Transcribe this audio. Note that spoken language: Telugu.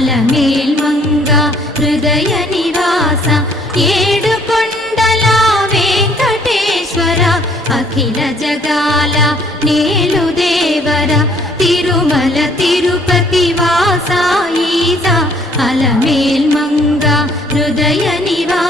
అలమేల్మంగ హృదయ నివాస ఏడుకొండల వెంకటేశ్వర అఖిల జగాల నేలు దేవర తిరుమల తిరుపతి వాస ఈస అలమేల్మంగ హృదయ నివాస